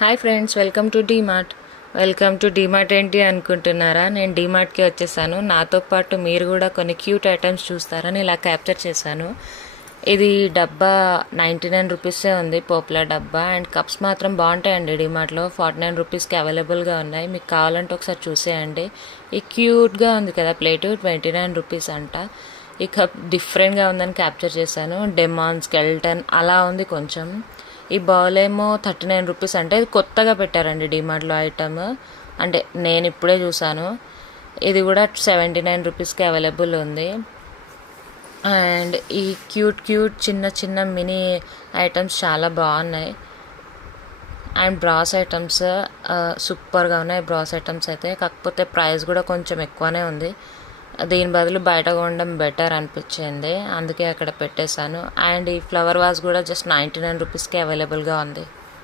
Hi friends, welcome to DMart ఏంటి అనుకుంటున్నారా? నేను డీమార్ట్కి వచ్చేసాను. నాతో పాటు మీరు కూడా కొన్ని క్యూట్ ఐటమ్స్ చూస్తారని ఇలా క్యాప్చర్ చేశాను. ఇది డబ్బా 99 రూపీసే ఉంది, పోపులర్ డబ్బా. అండ్ కప్స్ మాత్రం బాగుంటాయండి. డీమార్ట్లో 49 రూపీస్కి అవైలబుల్గా ఉన్నాయి. మీకు కావాలంటే ఒకసారి చూసేయండి. ఈ క్యూట్గా ఉంది కదా ప్లేటు, 29 రూపీస్ అంట. ఈ కప్ డిఫరెంట్గా ఉందని క్యాప్చర్ చేశాను. డెమాన్, స్కెల్టన్ అలా ఉంది కొంచెం. ఈ బౌల్ ఏమో 39 రూపీస్ అంటే ఇది కొత్తగా పెట్టారండి డీమార్ట్లో ఐటమ్. అంటే నేను ఇప్పుడే చూసాను. ఇది కూడా 79 రూపీస్కి అవైలబుల్ ఉంది. అండ్ ఈ క్యూట్ చిన్న చిన్న మినీ ఐటమ్స్ చాలా బాగున్నాయి. అండ్ బ్రాస్ ఐటమ్స్ సూపర్గా ఉన్నాయి. బ్రాస్ ఐటమ్స్ అయితే కాకపోతే ప్రైస్ కూడా కొంచెం ఎక్కువనే ఉంది. దీని బదులు బయట కొనడం బెటర్ అనిపించింది, అందుకే అక్కడ పెట్టేశాను. అండ్ ఈ ఫ్లవర్ వాజ్ కూడా జస్ట్ 99 రూపీస్కి అవైలబుల్గా ఉంది.